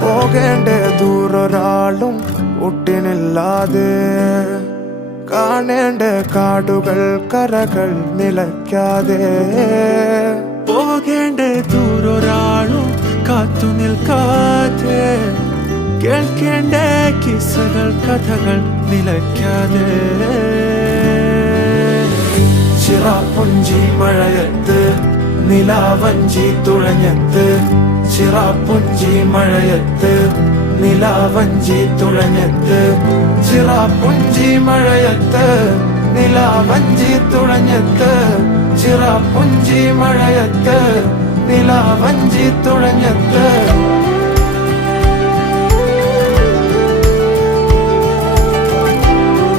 പോകേണ്ട ദൂരൊരാളും ഒട്ടിനില്ലാതെ, കാണേണ്ട കാടുകൾ കരകൾ നിലയ്ക്കാതെ. പോകേണ്ട ദൂരൊരാളും കാത്തു നിൽക്കാതെ, കേൾക്കേണ്ട കിസ്സകൾ കഥകൾ നിലയ്ക്കാതെ. ചിറാപ്പുഞ്ചി മഴയത്ത് നിലാവഞ്ചി തുഴഞ്ഞത്ത്, ചിറാപ്പുഞ്ചി മഴയത്ത് നിലാവഞ്ചി തുഴഞ്ഞത്ത്, ചിറാപ്പുഞ്ചി മഴയത്ത് നിലാവഞ്ചി തുഴഞ്ഞത്ത്, ചിറാപ്പുഞ്ചി മഴയത്ത് നിലാവഞ്ചി തുഴഞ്ഞത്ത്.